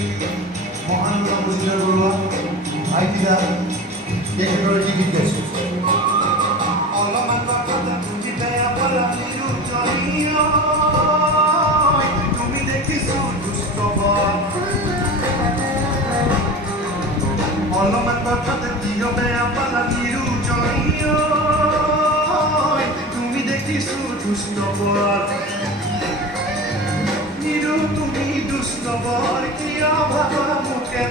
মহানুভা বসুধৰ বৰুৱা ভাইটিদা তেখেতৰ যি গীত গাইছোঁ অলপমান কথাতে বুজি বেয়া পালা তুমি দেখিছো দুষ্ট অলপমান কথাতে প্ৰিয় বেয়া পালা তুমি দেখিছো দুষ্ট নিৰু তুমি দুষ্ট কিয় ভাবা মোকে